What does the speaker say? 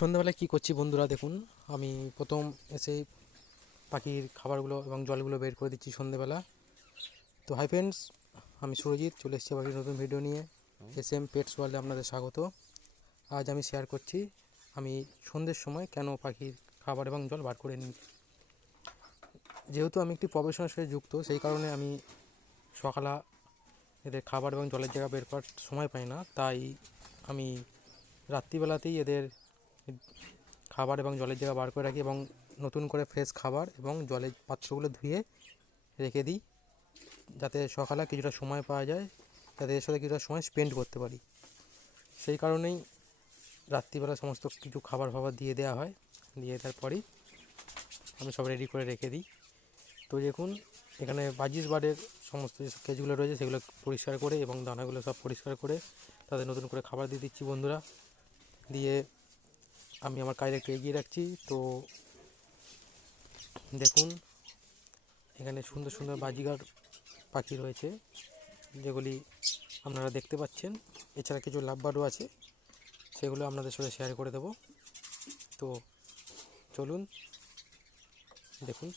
সন্ধ্যাবেলায় কী করছি বন্ধুরা দেখুন। আমি প্রথম এসে পাখির খাবারগুলো এবং জলগুলো বের করে দিচ্ছি সন্ধ্যেবেলা। তো হাই ফ্রেন্ডস, আমি সুরজিৎ চলে এসেছি পাখির নতুন ভিডিও নিয়ে। এসএম পেটস ওয়ার্ল্ডে আপনাদের স্বাগত। আজ আমি শেয়ার করছি আমি সন্ধ্যের সময় কেন পাখির খাবার এবং জল বার করে নিই। যেহেতু আমি একটি প্রফেশনের সাথে যুক্ত, সেই কারণে আমি সকালে এদের খাবার এবং জলের জায়গা বের করার সময় পাই না, তাই আমি রাত্রিবেলাতেই এদের খাবার এবং জলের জায়গা বার করে রাখি এবং নতুন করে ফ্রেশ খাবার এবং জলের পাত্রগুলো ধুয়ে রেখে দিই, যাতে সকালে কিছুটা সময় পাওয়া যায়, যাতে এর সাথে কিছুটা সময় স্পেন্ড করতে পারি। সেই কারণেই রাত্রিবেলা সমস্ত কিছু খাবার ফাবার দিয়ে দেওয়া হয়। দিয়ে তারপরেই আমি সব রেডি করে রেখে দিই। তো দেখুন, এখানে বাজিস বার্ডের সমস্ত যে কেজগুলো রয়েছে সেগুলো পরিষ্কার করে এবং দানাগুলো সব পরিষ্কার করে তাদের নতুন করে খাবার দিয়ে দিচ্ছি বন্ধুরা। দিয়ে আমি আমার কাজে একটু এগিয়ে রাখছি। তো দেখুন, এখানে সুন্দর সুন্দর বাজিগার পাখি রয়েছে, যেগুলি আপনারা দেখতে পাচ্ছেন। এছাড়া কিছু লাভবার্ডও আছে, সেগুলো আপনাদের সাথে শেয়ার করে দেব। তো চলুন দেখুন।